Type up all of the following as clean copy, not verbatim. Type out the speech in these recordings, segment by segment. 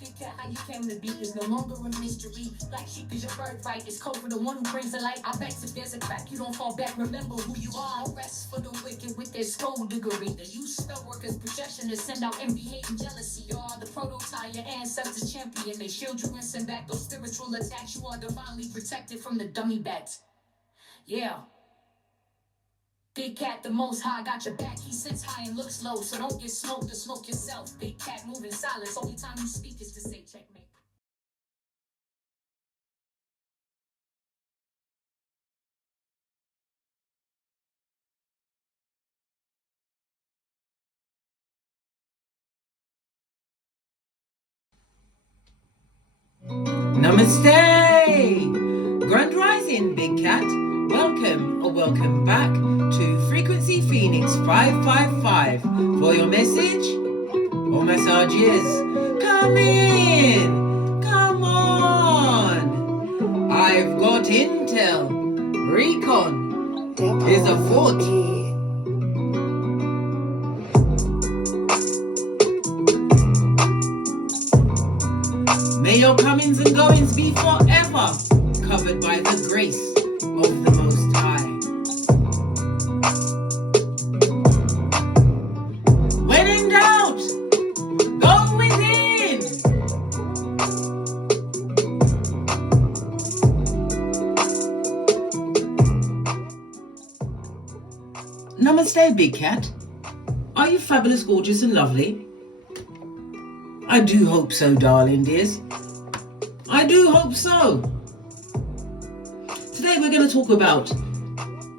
Big cat, how you came to be is no longer a mystery. Black sheep is your birthright. It's code for the one who brings the light. I bet if there's a crack, you don't fall back. Remember who you are. No rest for the wicked with their skullduggery. The use spell workers' projection to send out envy, hate, and jealousy. You are the prototype, your ancestors champion. They shield you and send back those spiritual attacks. You are divinely protected from the dummy bats. Yeah. Big cat, the most high, got your back. He sits high and looks low, so don't get smoked or smoke yourself. Big cat, moving silence. Only time you speak is to say checkmate. Namaste! Grand Rising, Big Cat. Welcome or welcome back to Frequency Phoenix 555 for your message or messages. Come in! Come on! I've got intel. Recon is afoot. May your comings and goings be forever covered by the grace of the Most High. When in doubt, go within. Namaste, Big Cat. Are you fabulous, gorgeous, and lovely? I do hope so, darling dears. I do hope so. Today we're going to talk about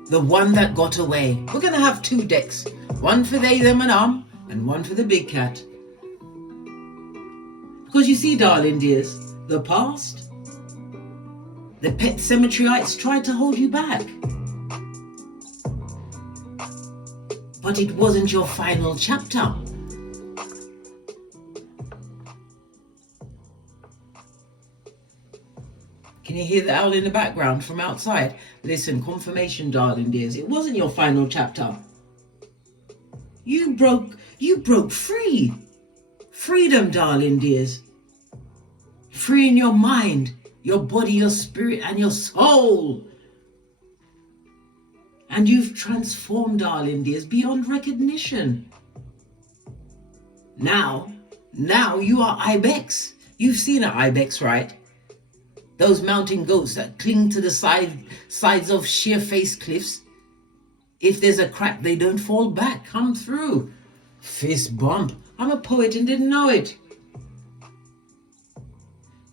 the one that got away. We're going to have two decks. One for they, them, and one for the big cat. Because you see, darling dears, the past, the pet cemeteryites tried to hold you back. But it wasn't your final chapter. Can you hear the owl in the background from outside? Listen, confirmation, darling dears. It wasn't your final chapter. You broke free. Freedom, darling dears. Free in your mind, your body, your spirit, and your soul. And you've transformed, darling dears, beyond recognition. Now you are ibex. You've seen an ibex, right? Those mountain goats that cling to the sides of sheer-faced cliffs. If there's a crack, they don't fall back, come through. Fist bump. I'm a poet and didn't know it.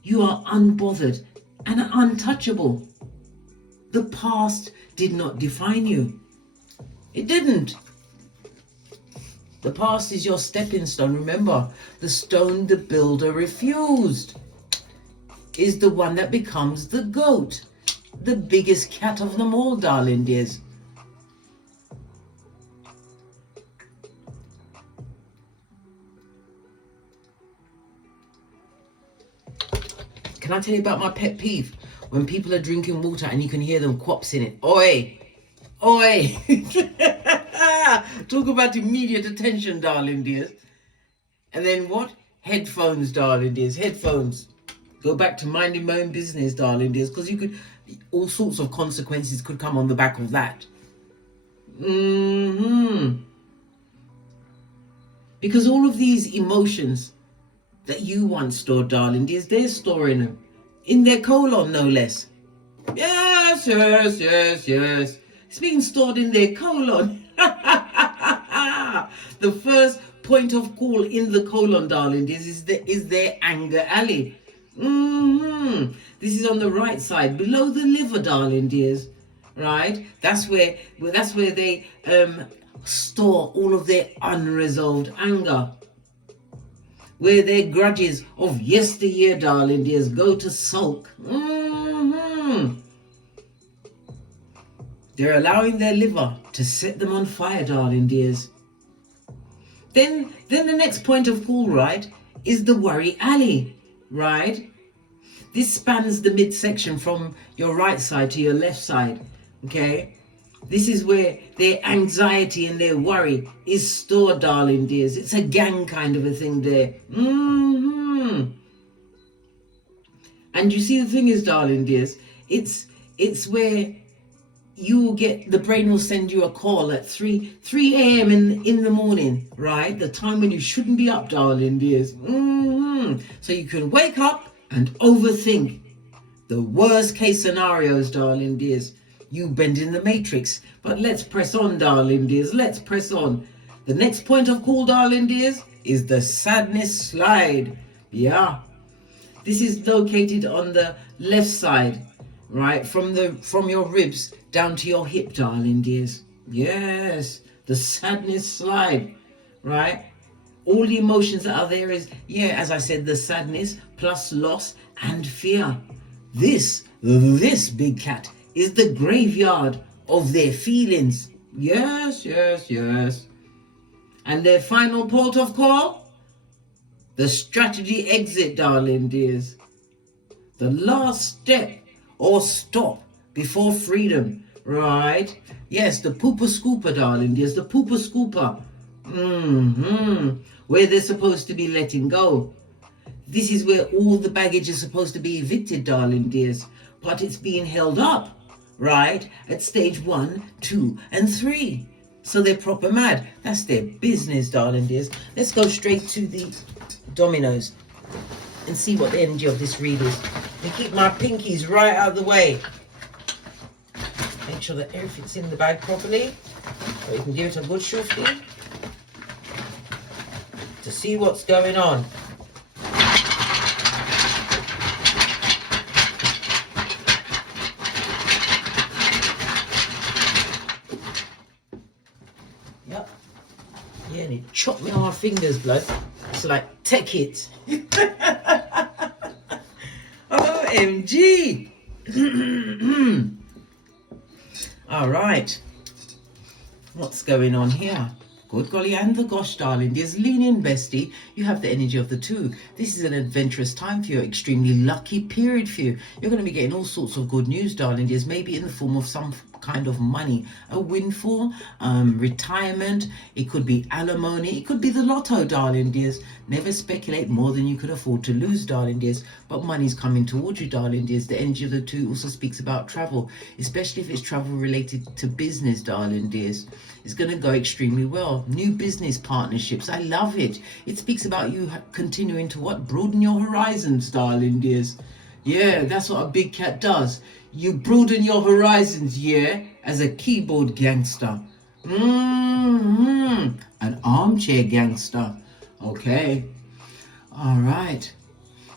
You are unbothered and untouchable. The past did not define you. It didn't. The past is your stepping stone. Remember, the stone the builder refused is the one that becomes the goat, the biggest cat of them all, darling dears. Can I tell you about my pet peeve? When people are drinking water and you can hear them quapsing it. Oi! Oi! Talk about immediate attention, darling dears. And then what? Headphones, darling dears, headphones. Go back to minding my own business, darling dears, because all sorts of consequences could come on the back of that. Because all of these emotions that you once stored, darling dears, they're storing them in their colon, no less. Yes. It's being stored in their colon. The first point of call in the colon, darling dears, is their anger alley. This is on the right side, below the liver, darling dears. Right? That's where they store all of their unresolved anger. Where their grudges of yesteryear, darling dears, go to sulk. They're allowing their liver to set them on fire, darling dears. Then the next point of call, right, is the worry alley. Right? This spans the midsection from your right side to your left side. Okay? This is where their anxiety and their worry is stored, darling dears. It's a gang kind of a thing there. And you see, the thing is, darling dears, it's where you will get, the brain will send you a call at 3 a.m. in the morning, right? The time when you shouldn't be up, darling dears. So you can wake up and overthink the worst case scenarios, darling dears. You bend in the matrix. But let's press on, darling dears. Let's press on. The next point of call, darling dears, is the sadness slide. Yeah. This is located on the left side, right? From your ribs down to your hip, darling dears. Yes. The sadness slide, right? All the emotions that are there is, yeah, as I said, the sadness plus loss and fear. This big cat is the graveyard of their feelings. Yes, yes, yes. And their final port of call? The strategy exit, darling dears. The last step or stop before freedom, right? Yes, the pooper scooper, darling dears. The pooper scooper. Where they're supposed to be letting go. This is where all the baggage is supposed to be evicted, darling dears. But it's being held up, right? At stage 1, 2, and 3. So they're proper mad. That's their business, darling dears. Let's go straight to the dominoes and see what the energy of this read is. And keep my pinkies right out of the way. Make sure that everything's in the bag properly. So you can give it a good shufting to see what's going on. Yep. Yeah, and it chopped me on my fingers, blood. It's like, take it. OMG. All right. What's going on here? Good golly and the gosh, darling dears. Lean in, bestie. You have the energy of the 2. This is an adventurous time for you. Extremely lucky period for you. You're going to be getting all sorts of good news, darling dears. Maybe in the form of some kind of money. A windfall, retirement. It could be alimony. It could be the lotto, darling dears. Never speculate more than you could afford to lose, darling dears. But money's coming towards you, darling dears. The energy of the 2 also speaks about travel. Especially if it's travel related to business, darling dears. It's going to go extremely well. New business partnerships. I love it. It speaks about you continuing to what? Broaden your horizons, darling dears. Yeah, that's what a big cat does. You broaden your horizons, yeah, as a keyboard gangster. An armchair gangster. Okay. All right.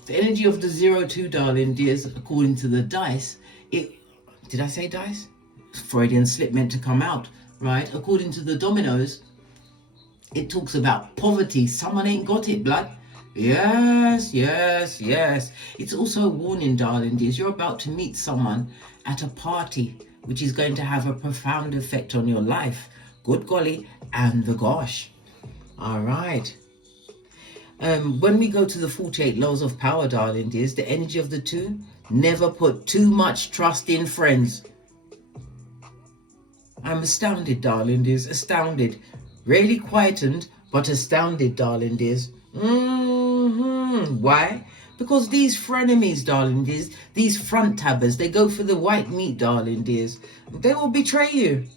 The energy of the 02, darling dears, according to the dice, did I say dice? Freudian slip meant to come out. Right, according to the dominoes, it talks about poverty. Someone ain't got it, blood. Yes, yes, yes. It's also a warning, darling dears. You're about to meet someone at a party, which is going to have a profound effect on your life. Good golly and the gosh. All right. When we go to the 48 laws of power, darling dears, the energy of the 2, never put too much trust in friends. I'm astounded, darling dears, astounded. Really quietened, but astounded, darling dears. Why? Because these frenemies, darling dears, these front tabbers, they go for the white meat, darling dears. They will betray you.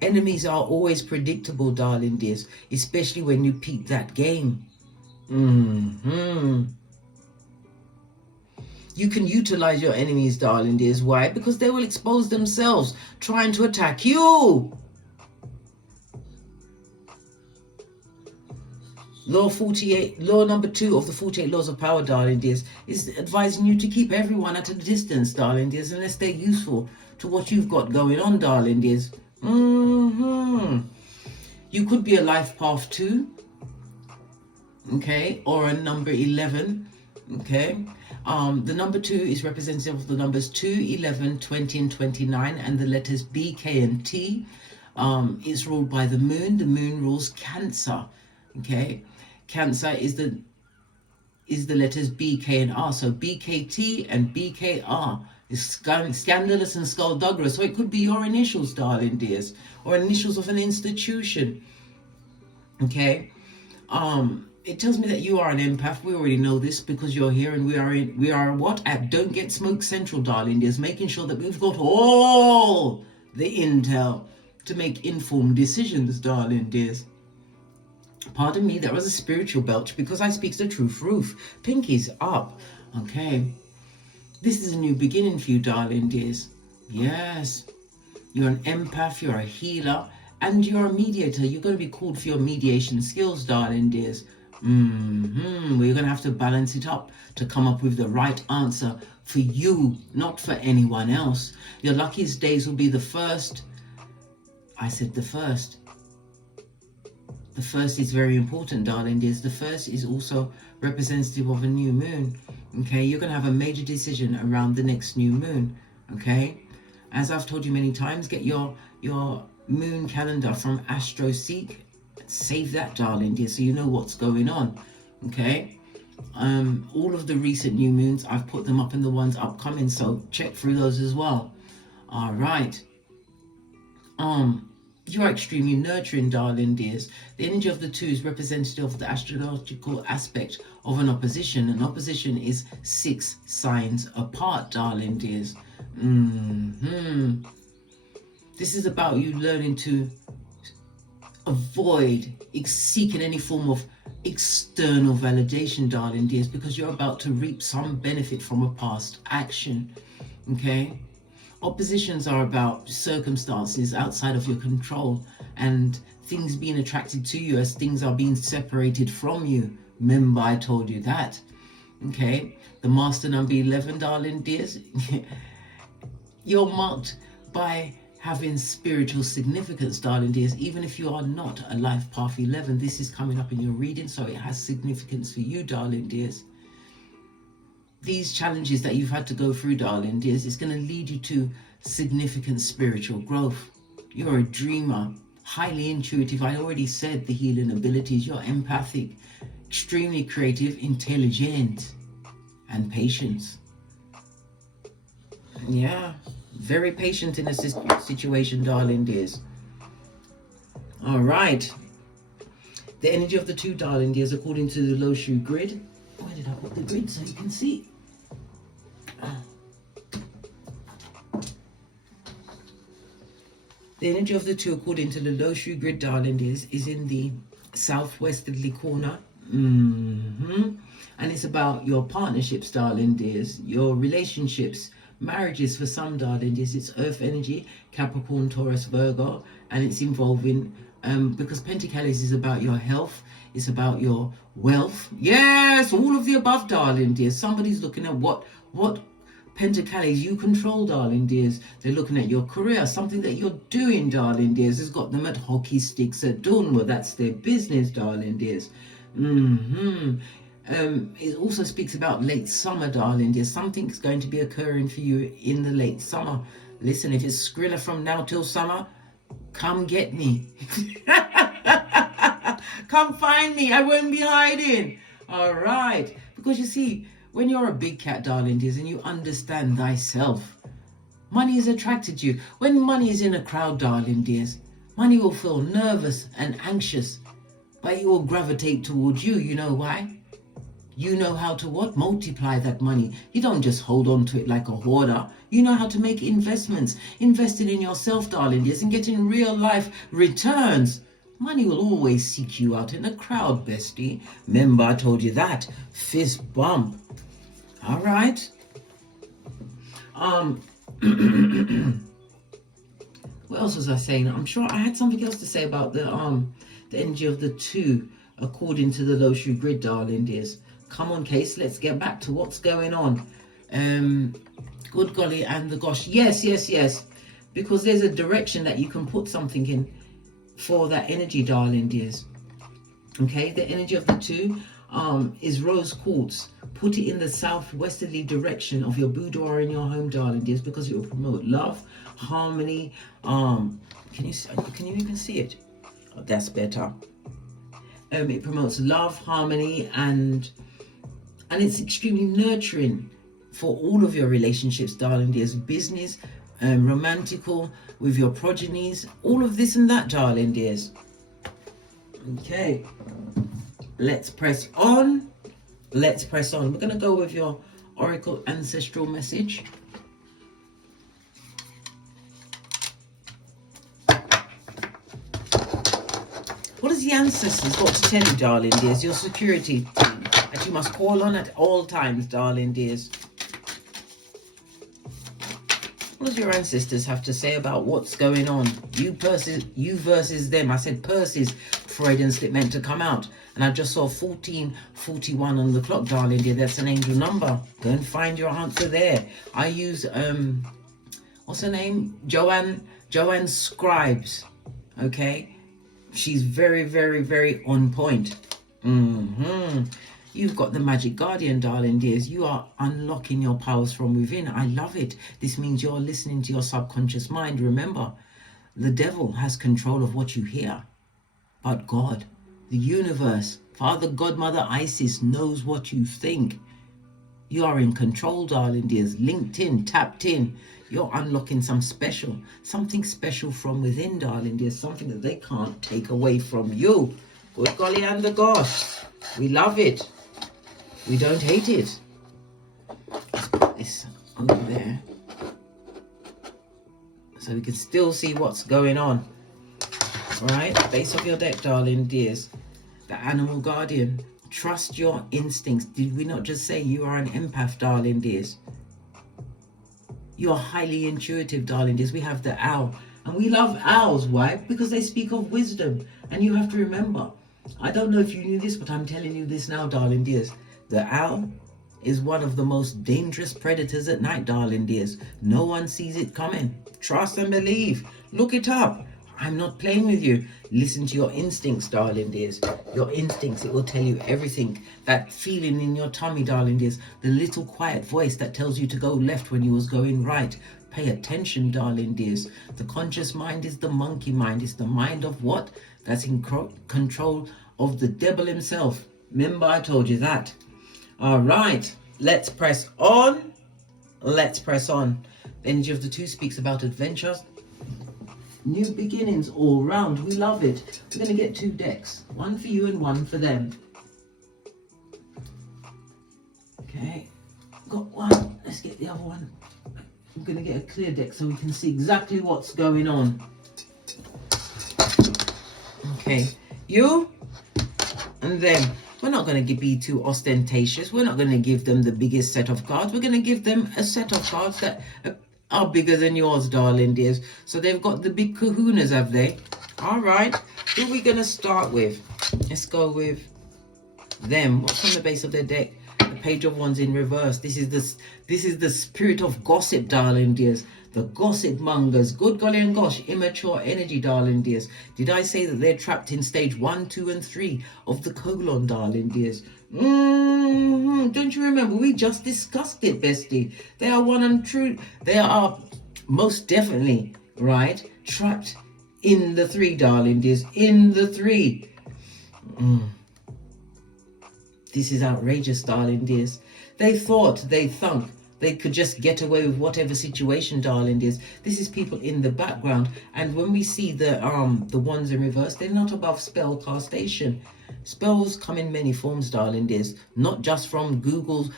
Enemies are always predictable, darling dears, especially when you peep that game. You can utilize your enemies, darling dears. Why? Because they will expose themselves trying to attack you. Law 48, law number 2 of the 48 laws of power, darling dears, is advising you to keep everyone at a distance, darling dears, unless they're useful to what you've got going on, darling dears. You could be a life path 2, okay, or a number 11, okay. The number 2 is representative of the numbers 2, 11, 20, and 29, and the letters B, K, and T. It's ruled by the moon. The moon rules Cancer. Okay, Cancer is the letters B, K, and R. So BKT and BKR is scandalous and skullduggerous. So it could be your initials, darling dears, or initials of an institution. Okay. it tells me that you are an empath. We already know this because you're here, and we are what? At Don't Get Smoke Central, darling dears, making sure that we've got all the intel to make informed decisions, darling dears. Pardon me, that was a spiritual belch because I speak the truth. Roof, pinkies up. Okay. This is a new beginning for you, darling dears. Yes. You're an empath, you're a healer, and you're a mediator. You're going to be called for your mediation skills, darling dears. We're going to have to balance it up to come up with the right answer for you, not for anyone else. Your luckiest days will be the first. I said the first. The first is very important, darling dears. The first is also representative of a new moon. Okay, you're going to have a major decision around the next new moon. Okay, as I've told you many times, get your moon calendar from AstroSeek. Save that, darling dear, so you know what's going on. Okay, all of the recent new moons, I've put them up in the ones upcoming, so check through those as well. All right. You're extremely nurturing, darling dears. The energy of the 2 is representative of the astrological aspect of an opposition. An opposition is 6 signs apart, darling dears. This is about you learning to avoid seeking any form of external validation, darling dears, because you're about to reap some benefit from a past action. Okay? Oppositions are about circumstances outside of your control and things being attracted to you as things are being separated from you. Remember, I told you that. Okay? The master number 11, darling dears. You're marked by having spiritual significance, darling dears. Even if you are not a life path 11, this is coming up in your reading, so it has significance for you, darling dears. These challenges that you've had to go through, darling dears, is going to lead you to significant spiritual growth. You're a dreamer, highly intuitive. I already said the healing abilities. You're empathic, extremely creative, intelligent, and patient. Yeah, very patient in a situation, darling dears. All right. The energy of the 2, darling dears, according to the Loshu grid. Where did I put the grid so you can see? The energy of the 2, according to the Loshu grid, darling dears, is in the southwesterly corner. And it's about your partnerships, darling dears, your relationships, marriages for some, darling dears. It's earth energy, Capricorn, Taurus, Virgo, and it's involving because Pentacles is about your health, it's about your wealth. Yes, all of the above, darling dears. Somebody's looking at what Pentacles you control, darling dears. They're looking at your career, something that you're doing, darling dears. Has got them at hockey sticks at dawn. Well, that's their business, darling dears. It also speaks about late summer, darling dear. Something's going to be occurring for you in the late summer. Listen, if it's Skrilla from now till summer, come get me. Come find me. I won't be hiding. All right. Because you see, when you're a big cat, darling dears, and you understand thyself, money is attracted to you. When money is in a crowd, darling dears, money will feel nervous and anxious, but it will gravitate towards you. You know why? You know how to what? Multiply that money. You don't just hold on to it like a hoarder. You know how to make investments. Investing in yourself, darling dears, and getting real life returns. Money will always seek you out in a crowd, bestie. Remember, I told you that. Fist bump. All right. What else was I saying? I'm sure I had something else to say about the energy of the 2, according to the Loshu grid, darling dears. Come on, Case, let's get back to what's going on. Good golly and the gosh. Yes. Because there's a direction that you can put something in for that energy, darling dears. Okay, the energy of the 2 is rose quartz. Put it in the southwesterly direction of your boudoir in your home, darling dears, because it will promote love, harmony. Can you even see it? Oh, that's better. It promotes love, harmony, and it's extremely nurturing for all of your relationships, darling dears. Business, romantical, with your progenies, all of this and that, darling dears. Okay. Let's press on. Let's press on. We're going to go with your Oracle Ancestral message. What has the ancestors got to tell you, darling dears? Your security team that you must call on at all times, darling dears. What does your ancestors have to say about what's going on? You versus them. I said Percy's Freudian slip meant to come out. And I just saw 1441 on the clock, darling dear. That's an angel number. Go and find your answer there. I use, what's her name? Joanne Scribes. Okay? She's very, very, very on point. You've got the magic guardian, darling dears. You are unlocking your powers from within. I love it. This means you're listening to your subconscious mind. Remember, the devil has control of what you hear. But God, the universe, Father, God, Mother, Isis knows what you think. You are in control, darling dears. Linked in, tapped in. You're unlocking something special from within, darling dears. Something that they can't take away from you. Good golly and the gosh. We love it. We don't hate it. Let's put this over there so we can still see what's going on. All right, base of your deck, darling dears. The animal guardian. Trust your instincts. Did we not just say you are an empath, darling dears? You are highly intuitive, darling dears. We have the owl. And we love owls. Why? Because they speak of wisdom. And you have to remember, I don't know if you knew this, but I'm telling you this now, darling dears. The owl is one of the most dangerous predators at night, darling dears. No one sees it coming. Trust and believe. Look it up. I'm not playing with you. Listen to your instincts, darling dears. Your instincts, it will tell you everything. That feeling in your tummy, darling dears. The little quiet voice that tells you to go left when you was going right. Pay attention, darling dears. The conscious mind is the monkey mind. It's the mind of what? That's in control of the devil himself. Remember, I told you that. All right. Let's press on. Let's press on. The energy of the two speaks about adventures. New beginnings all round. We love it. We're going to get 2 decks. One for you and one for them. Okay. Got one. Let's get the other one. I'm going to get a clear deck so we can see exactly what's going on. Okay. You and them. We're not going to be too ostentatious. We're not going to give them the biggest set of cards. We're going to give them a set of cards that are bigger than yours, darling dears. So they've got the big kahunas, have they? All right. Who are we going to start with? Let's go with them. What's on the base of their deck? The Page of Wands in reverse. This is the spirit of gossip, darling dears. The gossip mongers. Good golly and gosh. Immature energy, darling dears. Did I say that they're trapped in stage 1, 2, and 3 of the colon, darling dears? Don't you remember? We just discussed it, bestie. They are one and true. They are most definitely, right, trapped in the 3, darling dears. In the 3. This is outrageous, darling dears. They thought, they thunk, they could just get away with whatever situation, darling dears. This is people in the background. And when we see the ones in reverse, they're not above spell castation. Spells come in many forms, darling dears. Not just from Google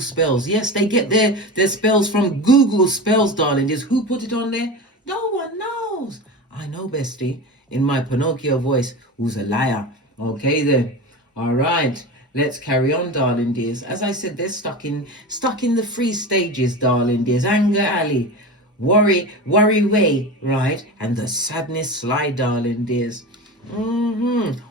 spells. Yes, they get their spells from Google spells, darling dears. Who put it on there? No one knows. I know, bestie. In my Pinocchio voice, who's a liar. Okay then. All right. Let's carry on, darling dears. As I said, they're stuck in the 3 stages, darling dears. Anger alley, worry way, right? And the sadness slide, darling dears.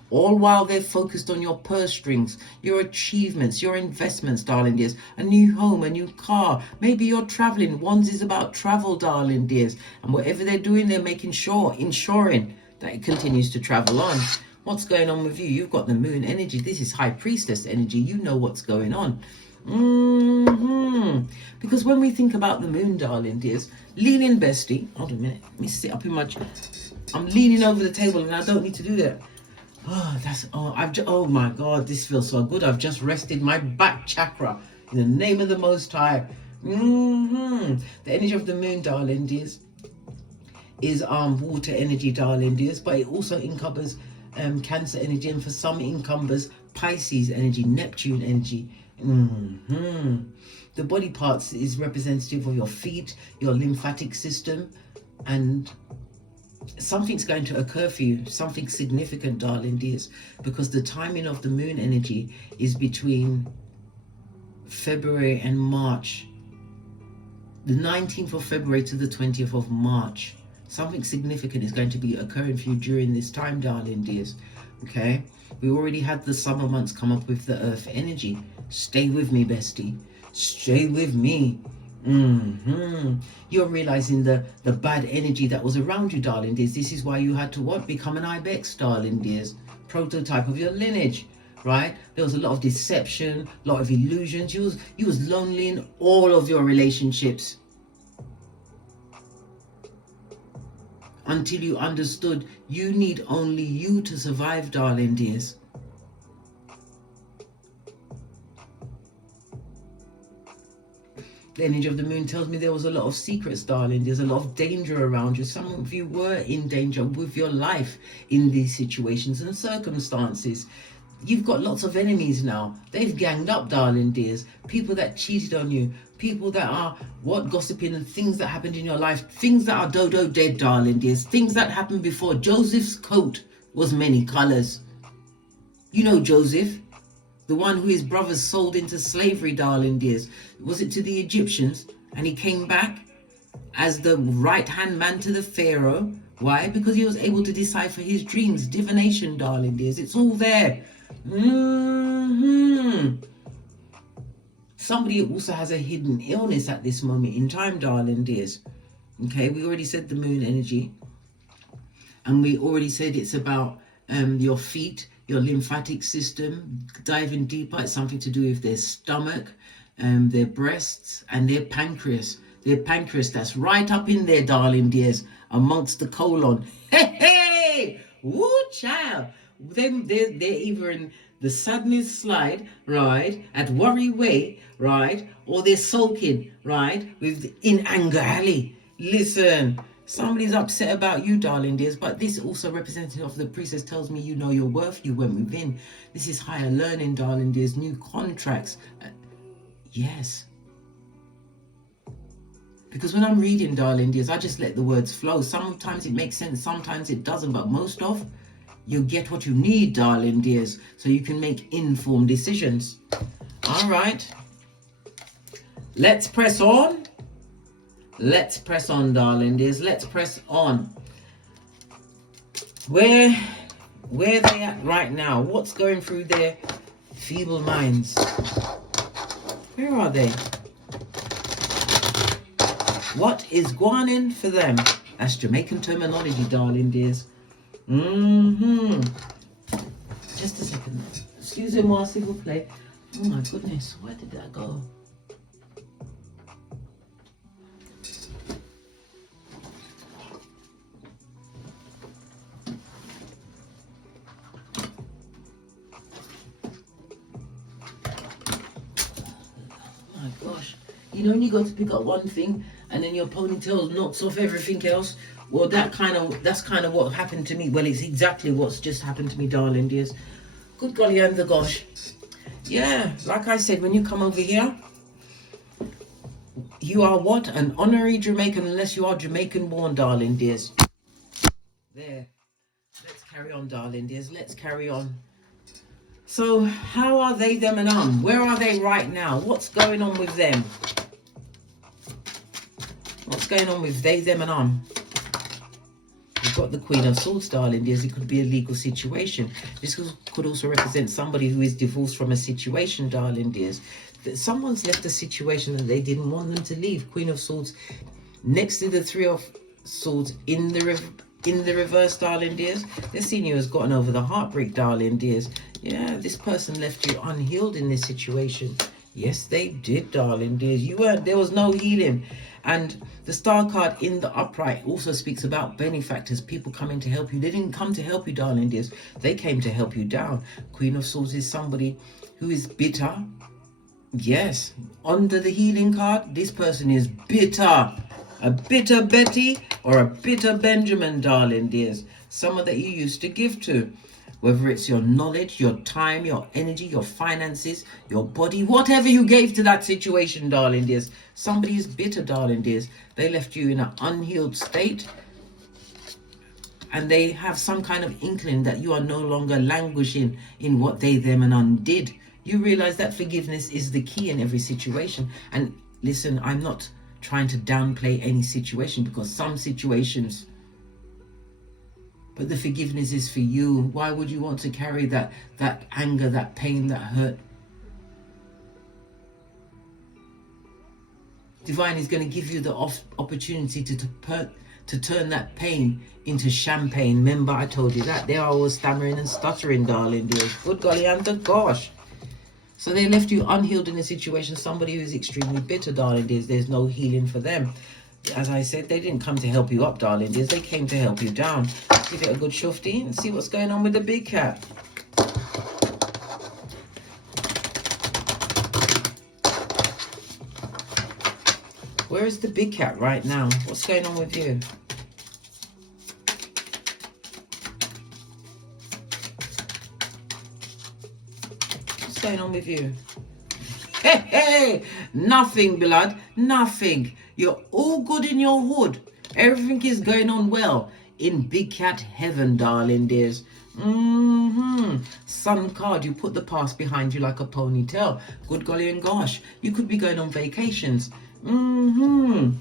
All while they're focused on your purse strings, your achievements, your investments, darling dears. A new home, a new car. Maybe you're traveling. Wands is about travel, darling dears. And whatever they're doing, they're ensuring that it continues to travel on. What's going on with you? You've got the moon energy. This is high priestess energy. You know what's going on. Because when we think about the moon, darling dears, leaning, bestie. Hold on a minute. Let me sit up in my chair. I'm leaning over the table and I don't need to do that. Oh my God, this feels so good. I've just rested my back chakra in the name of the Most High. The energy of the moon, darling dears, is water energy, darling dears, but it also encompasses Cancer energy, and for some encumbers Pisces energy, Neptune energy. The body parts is representative of your feet, your lymphatic system, and something's going to occur for you, something significant, darling dears, because the timing of the moon energy is between February and March, the 19th of February to the 20th of March. Something significant is going to be occurring for you during this time, darling dears. Okay, we already had the summer months come up with the earth energy. Stay with me, bestie, stay with me. You're realizing the bad energy that was around you, darling dears. This is why you had to what? Become an ibex, darling dears. Prototype of your lineage, right? There was a lot of deception, a lot of illusions. You was lonely in all of your relationships until you understood you need only you to survive, darling dears. The energy of the moon tells me there was a lot of secrets, darling. There's a lot of danger around you. Some of you were in danger with your life in these situations and circumstances. You've got lots of enemies now. They've ganged up, darling dears. People that cheated on you. People that are, gossiping and things that happened in your life. Things that are dodo dead, darling dears. Things that happened before. Joseph's coat was many colors. You know Joseph, the one who his brothers sold into slavery, darling dears. Was it to the Egyptians? And he came back as the right-hand man to the Pharaoh. Why? Because he was able to decipher his dreams. Divination, darling dears. It's all there. Somebody also has a hidden illness at this moment in time, darling dears. Okay, we already said the moon energy. And we already said it's about your feet, your lymphatic system. Diving deeper, it's something to do with their stomach, their breasts, and their pancreas. Their pancreas, that's right up in there, darling dears, amongst the colon. Hey! Woo, child! They're either in the sadness slide, right, at worry way, right, or they're sulking, right, in anger alley. Listen, somebody's upset about you, darling dears, but this also representative of the priestess tells me you know your worth, you went within. This is higher learning, darling dears, new contracts. Yes. Because when I'm reading, darling dears, I just let the words flow. Sometimes it makes sense, sometimes it doesn't, but most of you get what you need, darling dears, so you can make informed decisions. All right. Let's press on. Let's press on, darling dears. Let's press on. Where are they at right now? What's going through their feeble minds? Where are they? What is going on for them? That's Jamaican terminology, darling dears. Just a second. Excusez-moi, s'il vous plaît. Oh my goodness, where did that go? Oh my gosh. You know when you go to pick up one thing and then your ponytail knocks off everything else? Well, that's kind of what happened to me. Well, it's exactly what's just happened to me, darling dears. Good golly and the gosh. Yeah, like I said, when you come over here, you are what? An honorary Jamaican, unless you are Jamaican born, darling dears. There. Let's carry on, darling dears. Let's carry on. So, how are they, them, and where are they right now? What's going on with them? What's going on with they, them, and You've got the Queen of Swords, darling dears. It could be a legal situation. This could also represent somebody who is divorced from a situation, darling dears. That someone's left a situation that they didn't want them to leave. Queen of Swords next to the Three of Swords in the reverse, darling dears. They're seeing you has gotten over the heartbreak, darling dears. Yeah, this person left you unhealed in this situation. Yes, they did, darling dears. There was no healing. And the star card in the upright also speaks about benefactors, people coming to help you. They didn't come to help you, darling dears. They came to help you down. Queen of Swords is somebody who is bitter. Yes, under the healing card, this person is bitter. A bitter Betty or a bitter Benjamin, darling dears. Someone that you used to give to. Whether it's your knowledge, your time, your energy, your finances, your body, whatever you gave to that situation, darling dears. Somebody is bitter, darling dears. They left you in an unhealed state. And they have some kind of inkling that you are no longer languishing in what they, them, and undid. You realize that forgiveness is the key in every situation. And listen, I'm not trying to downplay any situation, because some situations, but the forgiveness is for you. Why would you want to carry that anger, that pain, that hurt? Divine is going to give you the opportunity to turn that pain into champagne. Remember, I told you that. They are all stammering and stuttering, darling dears. Good golly and the gosh. So they left you unhealed in a situation. Somebody who is extremely bitter, darling dears. There's no healing for them. As I said, they didn't come to help you up, darling dears. They came to help you down. Give it a good shufti and see what's going on with the big cat. Where is the big cat right now? What's going on with you? What's going on with you? Hey, nothing, blood, nothing. You're all good in your hood. Everything is going on well in big cat heaven, darling dears. Sun card, you put the past behind you like a ponytail. Good golly and gosh, you could be going on vacations. Let me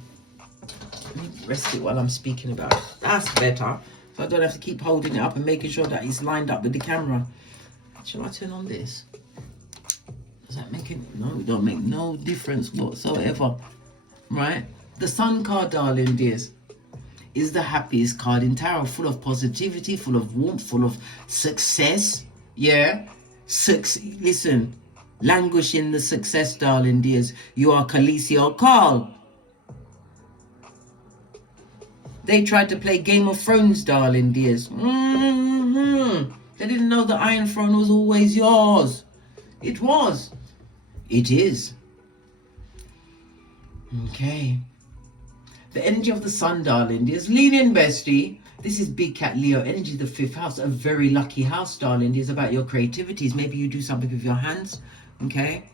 rest it while I'm speaking about it. That's better. So I don't have to keep holding it up and making sure that it's lined up with the camera. Shall I turn on this? Does that make it? No, it don't make no difference whatsoever. Right? The Sun card, darling dears, is the happiest card in tarot. Full of positivity, full of warmth, full of success. Yeah? Listen. Languish in the success, darling dears. You are Khaleesi or Carl. They tried to play Game of Thrones, darling dears. They didn't know the Iron Throne was always yours. It was. It is. Okay. The energy of the sun, darling dears. Lean in, bestie. This is Big Cat Leo energy, the 5th house. A very lucky house, darling dears, about your creativities. Maybe you do something with your hands. Okay,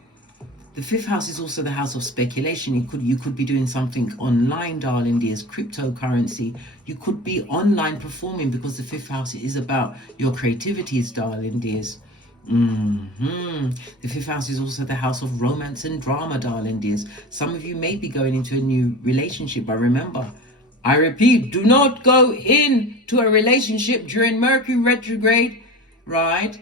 the 5th house is also the house of speculation. You could be doing something online, darling dears, cryptocurrency. You could be online performing, because the 5th house is about your creativities, darling dears. The 5th house is also the house of romance and drama, darling dears. Some of you may be going into a new relationship, but remember, I repeat, do not go into a relationship during Mercury retrograde, right?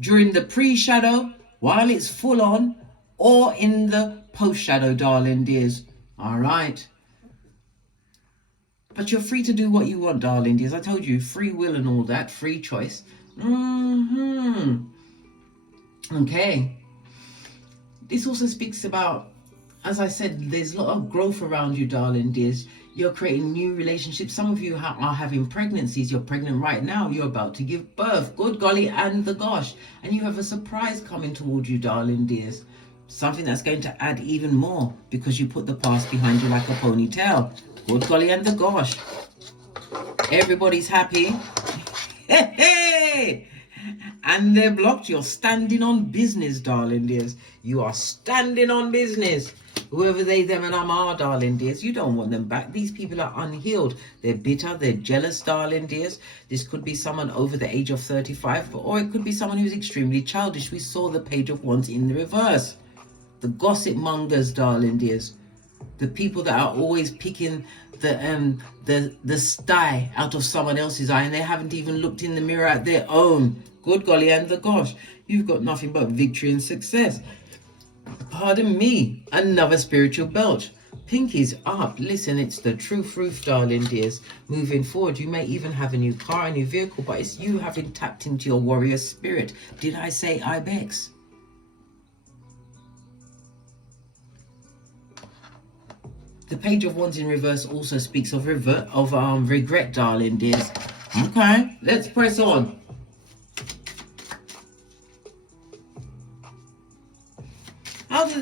During the pre-shadow, while it's full on, or in the post-shadow, darling dears. All right. But you're free to do what you want, darling dears. I told you, free will and all that, free choice. Okay. This also speaks about, as I said, there's a lot of growth around you, darling dears. You're creating new relationships. Some of you are having pregnancies. You're pregnant right now. You're about to give birth. Good golly and the gosh. And you have a surprise coming towards you, darling dears. Something that's going to add even more, because you put the past behind you like a ponytail. Good golly and the gosh. Everybody's happy. Hey! And they're blocked. You're standing on business, darling dears. You are standing on business. Whoever they, them, and are, darling dears, you don't want them back. These people are unhealed. They're bitter. They're jealous, darling dears. This could be someone over the age of 35, or it could be someone who's extremely childish. We saw the Page of Wands in the reverse. The gossip mongers, darling dears. The people that are always picking the sty out of someone else's eye, and they haven't even looked in the mirror at their own. Good golly and the gosh. You've got nothing but victory and success. Pardon me, another spiritual belch. Pinkies up. Listen, it's the truth roof, darling dears. Moving forward, you may even have a new car, a new vehicle, but it's you having tapped into your warrior spirit. Did I say ibex? The Page of Wands in reverse also speaks of regret, darling dears. Okay, let's press on.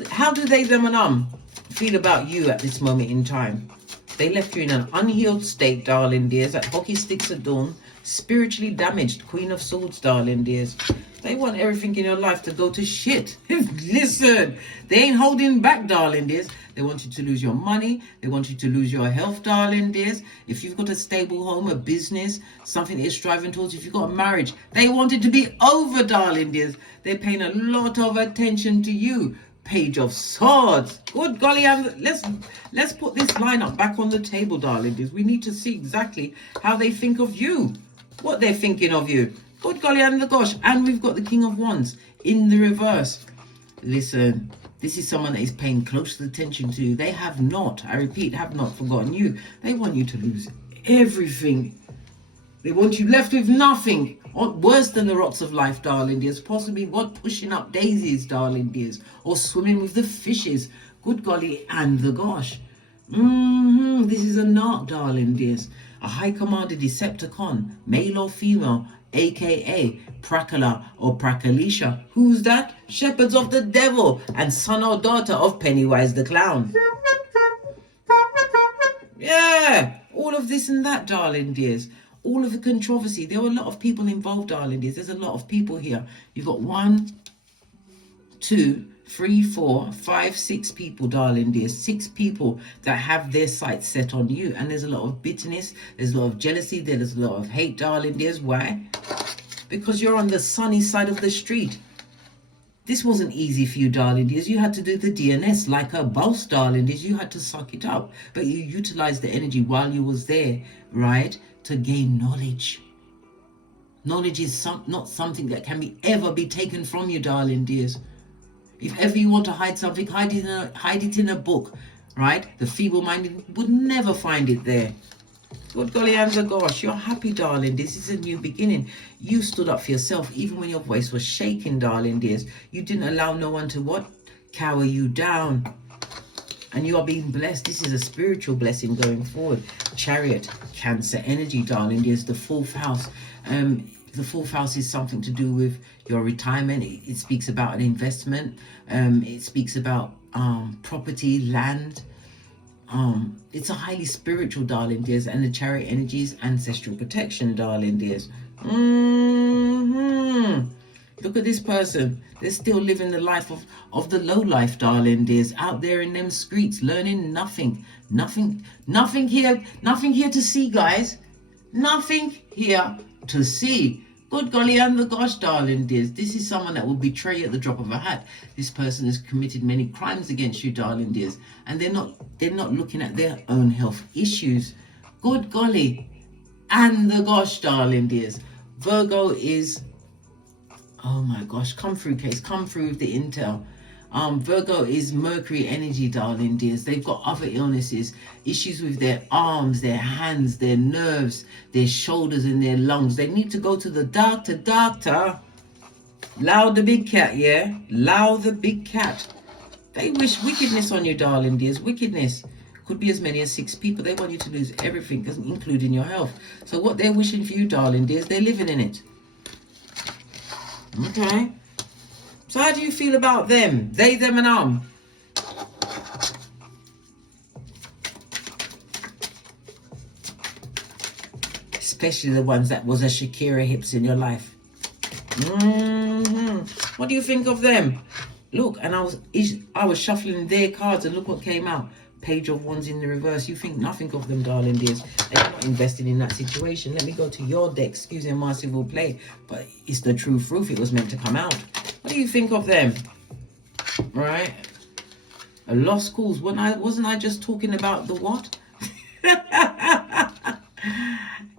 How do they, them and feel about you at this moment in time? They left you in an unhealed state, darling dears, at hockey sticks at dawn, spiritually damaged, Queen of Swords, darling dears. They want everything in your life to go to shit. Listen, they ain't holding back, darling dears. They want you to lose your money. They want you to lose your health, darling dears. If you've got a stable home, a business, something that you're striving towards, if you've got a marriage, they want it to be over, darling dears. They're paying a lot of attention to you. Page of Swords. Good golly, let's put this lineup back on the table, darling dears. We need to see exactly how they think of you, what they're thinking of you. Good golly and the gosh. And we've got the King of Wands in the reverse. Listen, this is someone that is paying close attention to you. They have not, I repeat, have not forgotten you. They want you to lose everything. They want you left with nothing. Or worse than the rocks of life, darling dears. Possibly what, pushing up daisies, darling dears. Or swimming with the fishes. Good golly and the gosh. This is a narc, darling dears. A high commander Decepticon, male or female, aka Prakala or Prakalisha. Who's that? Shepherds of the devil and son or daughter of Pennywise the Clown. Yeah, all of this and that, darling dears. All of the controversy. There were a lot of people involved, darling dears. There's a lot of people here. You've got 1, 2, 3, 4, 5, 6 people, darling dears. 6 people that have their sights set on you. And there's a lot of bitterness. There's a lot of jealousy. There's a lot of hate, darling dears. Why? Because you're on the sunny side of the street. This wasn't easy for you, darling dears. You had to do the DNS like a boss, darling dears. You had to suck it up. But you utilized the energy while you was there, right? To gain knowledge. Knowledge is not something that can ever be taken from you, darling dears. If ever you want to hide something, hide it in a book, right? The feeble-minded would never find it there. Good golly and the gosh, you're happy, darling. This is a new beginning. You stood up for yourself, even when your voice was shaking, darling dears. You didn't allow no one to what? Cower you down. And you are being blessed. This is a spiritual blessing going forward. Chariot, Cancer energy, darling dears. The 4th house. The 4th house is something to do with your retirement. It speaks about an investment. It speaks about property, land. It's a highly spiritual, darling dears. And the Chariot energy is ancestral protection, darling dears. Look at this person. They're still living the life of the low life, darling dears. Out there in them streets, learning nothing. Nothing here to see, guys. Nothing here to see. Good golly and the gosh, darling dears. This is someone that will betray you at the drop of a hat. This person has committed many crimes against you, darling dears. And they're not looking at their own health issues. Good golly and the gosh, darling dears. Virgo is... Oh my gosh, come through, case. Come through with the intel. Virgo is Mercury energy, darling dears. They've got other illnesses, issues with their arms, their hands, their nerves, their shoulders and their lungs. They need to go to the doctor. Loud the big cat, yeah? Loud the big cat. They wish wickedness on you, darling dears. Wickedness. Could be as many as 6 people. They want you to lose everything, including your health. So what they're wishing for you, darling dears, they're living in it. Okay. So how do you feel about them? They, them, and especially the ones that was a Shakira hips in your life. What do you think of them? Look, and I was shuffling their cards and look what came out. Page of Wands in the reverse. You think nothing of them, darling dears. They're not invested in that situation. Let me go to your deck. Excuse me, my civil play. But it's the true proof. It was meant to come out. What do you think of them? Right? A lost cause. Wasn't I just talking about the what?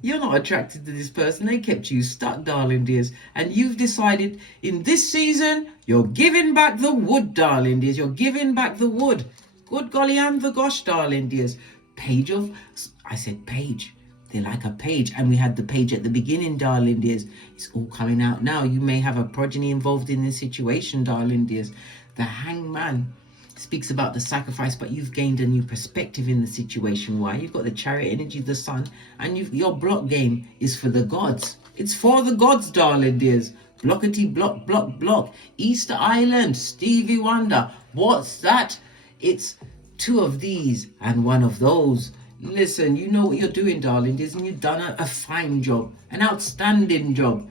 You're not attracted to this person. They kept you stuck, darling dears. And you've decided in this season, you're giving back the wood, darling dears. You're giving back the wood. Good golly and the gosh, darling dears. I said page. They're like a page. And we had the page at the beginning, darling dears. It's all coming out now. You may have a progeny involved in this situation, darling dears. The Hangman speaks about the sacrifice, but you've gained a new perspective in the situation. Why? You've got the Chariot energy, the sun, and your block game is for the gods. It's for the gods, darling dears. Blockety block, block, block. Easter Island, Stevie Wonder. What's that? It's 2 of these and 1 of those. Listen, you know what you're doing, darling dears, and you've done a fine job, an outstanding job.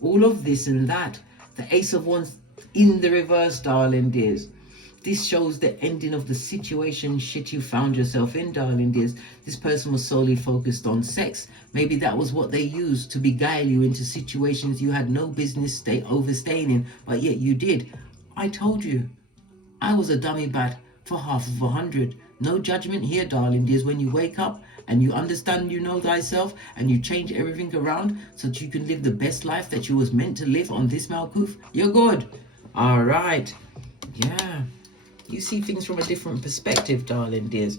All of this and that. The Ace of Wands in the reverse, darling dears. This shows the ending of the situation shit you found yourself in, darling dears. This person was solely focused on sex. Maybe that was what they used to beguile you into situations you had no business overstaying in, but yet you did. I told you, I was a dummy bat for half of 100. No judgment here, darling dears. When you wake up and you understand you know thyself and you change everything around so that you can live the best life that you was meant to live on this Malkuth, you're good. All right. Yeah. You see things from a different perspective, darling dears.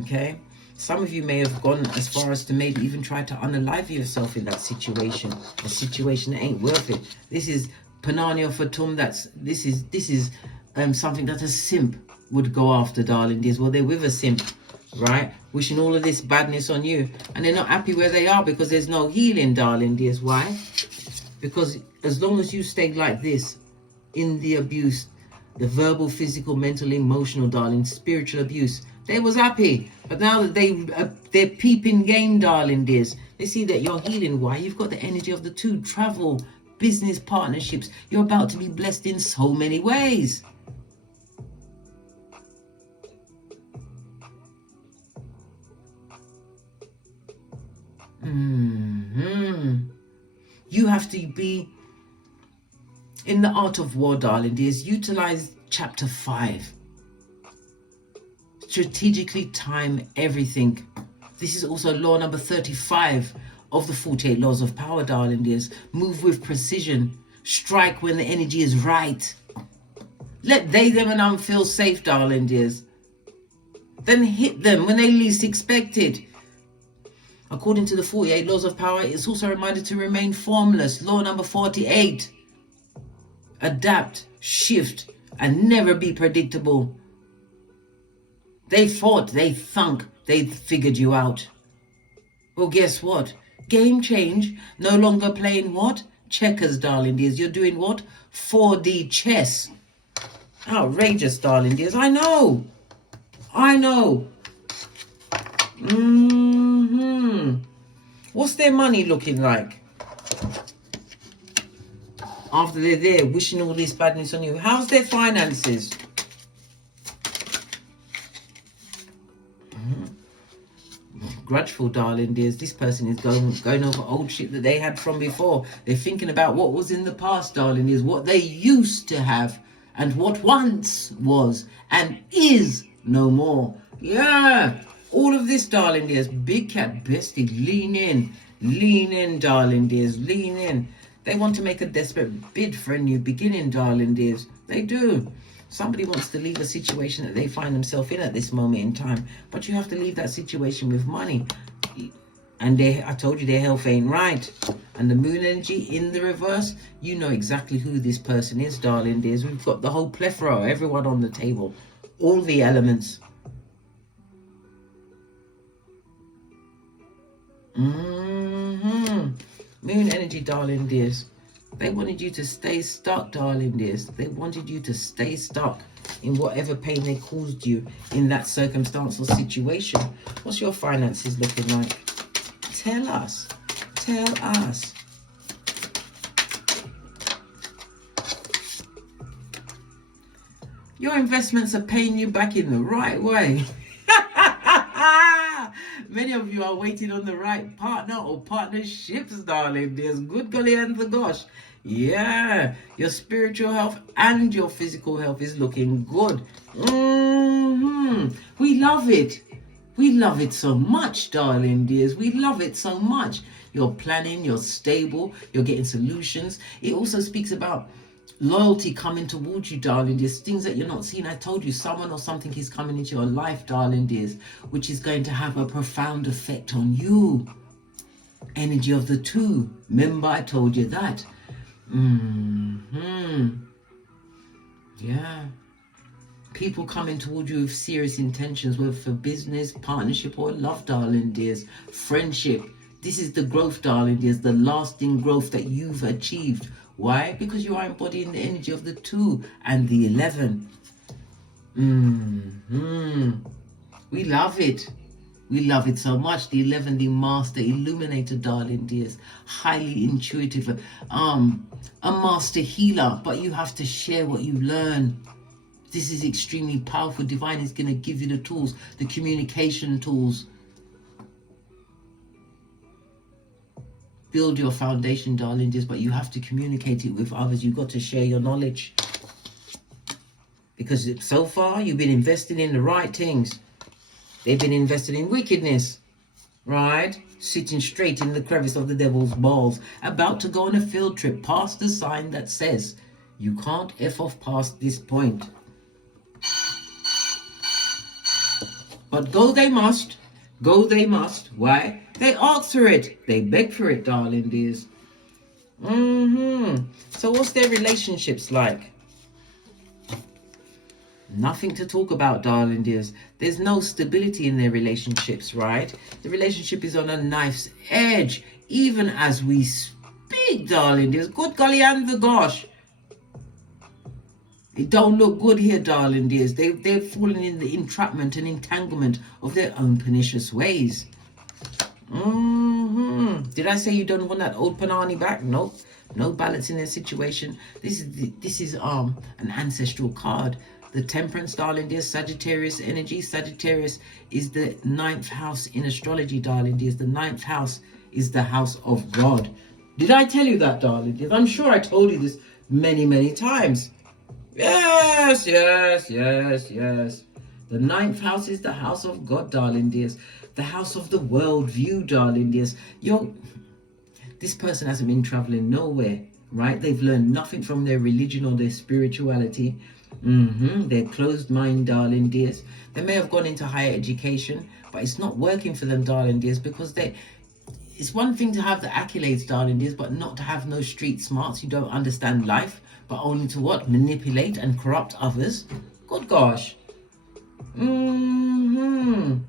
Okay? Some of you may have gone as far as to maybe even try to unalive yourself in that situation. A situation that ain't worth it. This is Panania Fatum. This is something that a simp would go after, darling dears. Well, they're with a simp, right? Wishing all of this badness on you. And they're not happy where they are because there's no healing, darling dears. Why? Because as long as you stay like this, in the abuse, the verbal, physical, mental, emotional, darling, spiritual abuse, they was happy. But now that they're peeping game, darling dears, they see that you're healing. Why? You've got the energy of the two. Travel, business partnerships. You're about to be blessed in so many ways. You have to be in the art of war, darling dears. Utilize chapter 5. Strategically time everything. This is also law number 35 of the 48 laws of power, darling dears. Move with precision. Strike when the energy is right. Let they, them, and them feel safe, darling dears. Then hit them when they least expect it. According to the 48 laws of power, it's also reminded to remain formless. Law number 48. Adapt, shift, and never be predictable. They fought, they thunk, they figured you out. Well, guess what? Game change. No longer playing what? Checkers, darling dears. You're doing what? 4D chess. Outrageous, darling dears. I know. What's their money looking like? After they're there wishing all this badness on you, how's their finances? Grudgeful, darling dears. This person is going over old shit that they had from before. They're thinking about what was in the past, darling dears, what they used to have and what once was and is no more. Yeah, all of this, darling dears. Big cat bestie, lean in, darling dears, lean in. They want to make a desperate bid for a new beginning, darling dears. They do. Somebody wants to leave a situation that they find themselves in at this moment in time. But you have to leave that situation with money. And I told you their health ain't right. And the moon energy in the reverse, you know exactly who this person is, darling dears. We've got the whole plethora, everyone on the table. All the elements. Moon energy, darling dears. They wanted you to stay stuck, darling dears. They wanted you to stay stuck in whatever pain they caused you in that circumstance or situation. What's your finances looking like? Tell us. Tell us. Your investments are paying you back in the right way. Many of you are waiting on the right partner or partnerships, darling. There's good golly and the gosh. Yeah, your spiritual health and your physical health is looking good. We love it. We love it so much, darling dears. We love it so much. You're planning, you're stable, you're getting solutions. It also speaks about loyalty coming towards you, darling dears. Things that you're not seeing. I told you someone or something is coming into your life, darling dears, which is going to have a profound effect on you. Energy of the two. Remember, I told you that. Yeah. People coming toward you with serious intentions, whether for business, partnership, or love, darling dears. Friendship. This is the growth, darling dears, the lasting growth that you've achieved. Why? Because you are embodying the energy of the 2 and the 11. We love it. We love it so much. The 11, the master illuminator, darling dears. Highly intuitive. A master healer. But you have to share what you learn. This is extremely powerful. Divine is going to give you the tools, the communication tools. Build your foundation, darling dears, but you have to communicate it with others. You've got to share your knowledge. Because so far, you've been investing in the right things. They've been invested in wickedness, right? Sitting straight in the crevice of the devil's balls, about to go on a field trip past the sign that says, you can't F off past this point. But go they must. Go they must. Why? They ask for it. They beg for it, darling dears. So what's their relationships like? Nothing to talk about, darling dears. There's no stability in their relationships, right? The relationship is on a knife's edge, even as we speak, darling dears. Good golly and the gosh. It don't look good here, darling dears. They've fallen in the entrapment and entanglement of their own pernicious ways. Did I say you don't want that old panani back? Nope. No balance in their situation. This is an ancestral card. The Temperance, darling dears, Sagittarius energy. Sagittarius is the 9th house in astrology, darling dears. The 9th house is the house of God. Did I tell you that, darling dears? I'm sure I told you this many, many times. Yes. The 9th house is the house of God, darling dears. The house of the world view, darling dears. This person hasn't been traveling nowhere, right? They've learned nothing from their religion or their spirituality. They're closed mind, darling dears. They may have gone into higher education, but it's not working for them, darling dears, because it's one thing to have the accolades, darling dears, but not to have no street smarts. You don't understand life, but only to what? Manipulate and corrupt others. Good gosh. No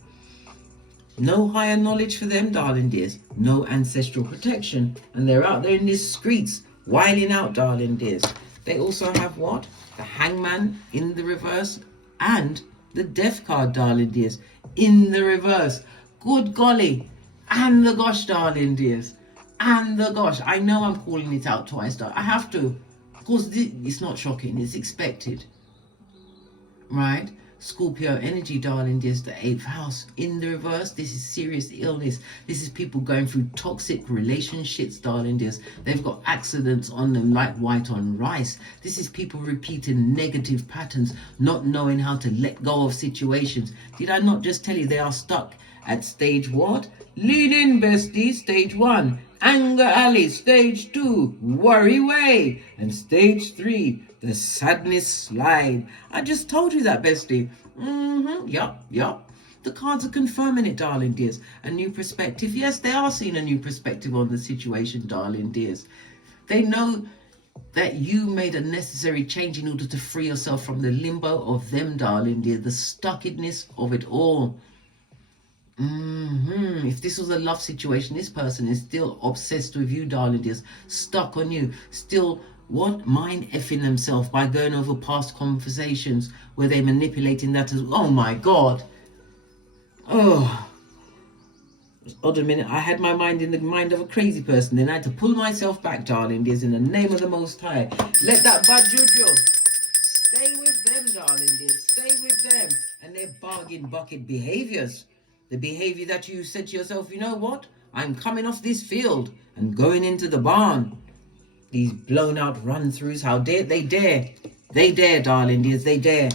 higher knowledge for them, darling dears. No ancestral protection. And they're out there in the streets, whiling out, darling dears. They also have what? The Hangman in the reverse and the Death card, darling dears, in the reverse. Good golly. And the gosh, darling dears. And the gosh. I know I'm calling it out twice. I have to. Of course, it's not shocking. It's expected. Right? Scorpio energy, darling dears, the 8th house in the reverse. This is serious illness. This is people going through toxic relationships, darling dears. They've got accidents on them like white on rice. This is people repeating negative patterns, not knowing how to let go of situations. Did I not just tell you they are stuck at stage what? Lean in, bestie, stage 1. Anger alley, stage 2. Worry way. And stage 3, the sadness slide. I just told you that, bestie. Yup. The cards are confirming it, darling dears. A new perspective. Yes, they are seeing a new perspective on the situation, darling dears. They know that you made a necessary change in order to free yourself from the limbo of them, darling dear. The stuckedness of it all. If this was a love situation, this person is still obsessed with you, darling dears. Stuck on you. Still what? Mind effing themselves by going over past conversations where they're manipulating that as, oh my God. Oh. Hold on a minute. I had my mind in the mind of a crazy person. Then I had to pull myself back, darling dears, in the name of the Most High. Let that bad juju stay with them, darling dears. Stay with them and their bargain bucket behaviors. The behavior that you said to yourself, you know what? I'm coming off this field and going into the barn. These blown out run-throughs, how dare they dare. They dare, darling dears, they dare.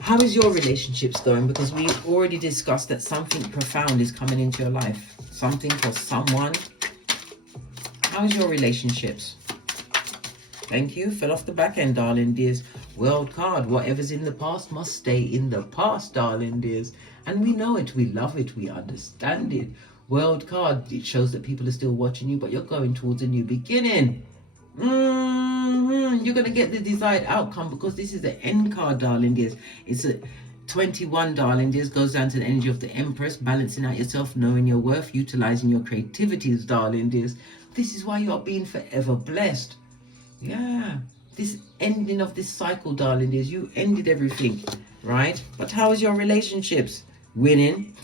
How is your relationships going? Because we've already discussed that something profound is coming into your life. Something for someone. How is your relationships? Thank you. Fell off the back end, darling dears. World card. Whatever's in the past must stay in the past, darling dears. And we know it. We love it. We understand it. World card. It shows that people are still watching you, but you're going towards a new beginning. You're going to get the desired outcome because this is the end card, darling dears. It's a 21, darling dears. Goes down to the energy of the Empress. Balancing out yourself, knowing your worth, utilizing your creativities, darling dears. This is why you are being forever blessed. Yeah. this ending of this cycle, darling dears. You ended everything, right? But how is your relationships? Winning.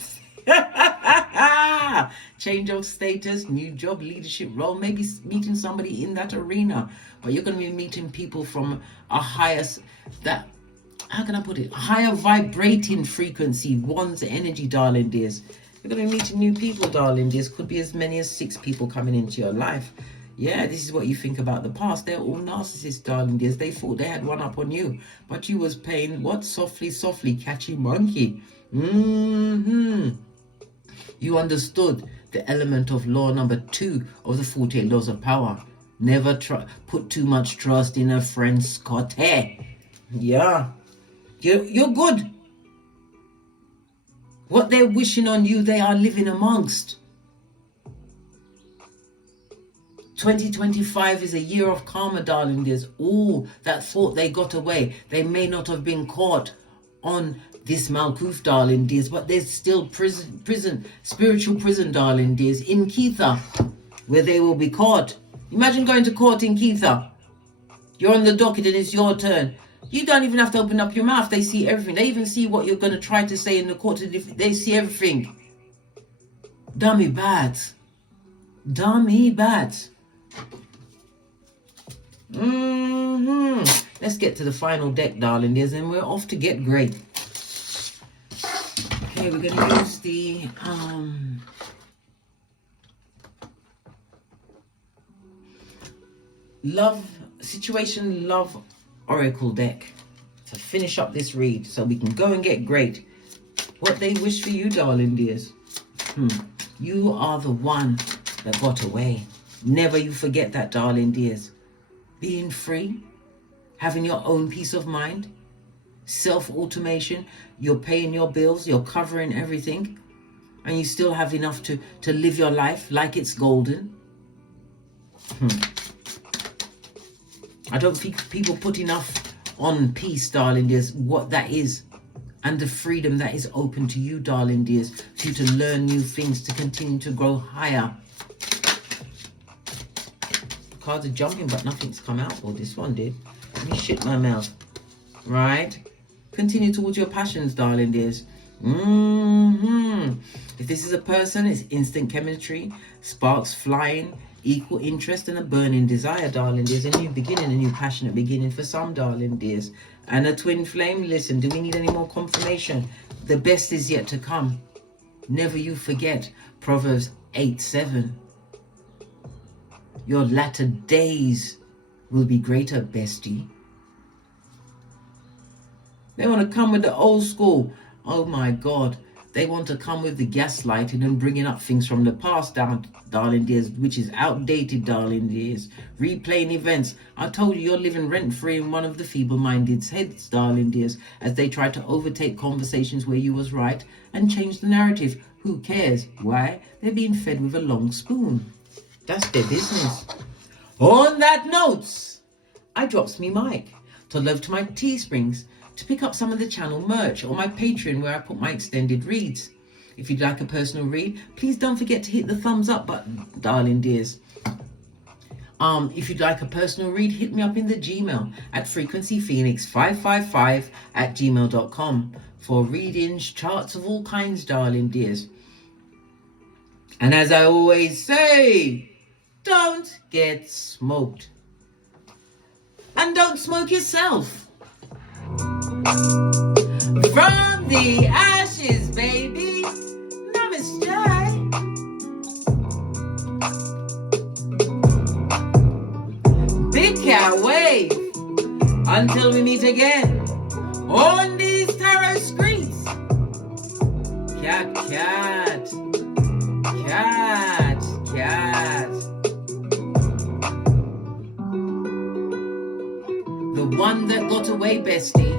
Change of status, new job, leadership role, maybe meeting somebody in that arena, but you're going to be meeting people from a higher, how can I put it, higher vibrating frequency, one's energy, darling dears. You're going to be meeting new people, darling dears. Could be as many as 6 people coming into your life. Yeah, this is what you think about the past. They're all narcissists, darling dears. They thought they had one up on you, but you was playing what? Softly, catchy monkey. You understood the element of law number 2 of the 48 laws of power. Never put too much trust in a friend, Scott. Hey, yeah, you're good. What they're wishing on you, they are living amongst. 2025 is a year of karma, darling. There's all that thought they got away. They may not have been caught on this Malkuth, darling dears, but there's still spiritual prison, darling dears, in Keitha, where they will be caught. Imagine going to court in Keitha. You're on the docket and it's your turn. You don't even have to open up your mouth. They see everything. They even see what you're going to try to say in the court. They see everything. Dummy bats. Let's get to the final deck, darling dears, and we're off to get great. Okay, we're going to use the love oracle deck to finish up this read, so we can go and get great. What they wish for you, darling dears. You are the one that got away. Never you forget that, darling dears. Being free, having your own peace of mind, self-automation, you're paying your bills, you're covering everything, and you still have enough to live your life like it's golden. I don't think people put enough on peace, darling dears, what that is, and the freedom that is open to you, darling dears, for you to learn new things, to continue to grow higher. Cards are jumping, but nothing's come out. Well, this one did. Let me shit my mouth. Right? Continue towards your passions, darling dears. If this is a person, it's instant chemistry, sparks flying, equal interest, and a burning desire, darling dears. A new beginning, a new passionate beginning for some, darling dears. And a twin flame. Listen, do we need any more confirmation? The best is yet to come. Never you forget. Proverbs 8:7. Your latter days will be greater, bestie. They want to come with the old school. Oh my God. They want to come with the gaslighting and bringing up things from the past, darling dears, which is outdated, darling dears. Replaying events. I told you, you're living rent-free in one of the feeble-minded's heads, darling dears, as they try to overtake conversations where you was right and change the narrative. Who cares? Why? They're being fed with a long spoon. That's their business. On that note, I drops me mic to love to my Teesprings to pick up some of the channel merch, or my Patreon where I put my extended reads. If you'd like a personal read, please don't forget to hit the thumbs up button, darling dears. If you'd like a personal read, hit me up in the Gmail at frequencyphoenix555@gmail.com for readings, charts of all kinds, darling dears. And as I always say, don't get smoked. And don't smoke yourself. From the ashes, baby. Namaste. Big cat wave. Until we meet again on these tarot streets. Cat, cat. Cat, cat. The one that got away, bestie.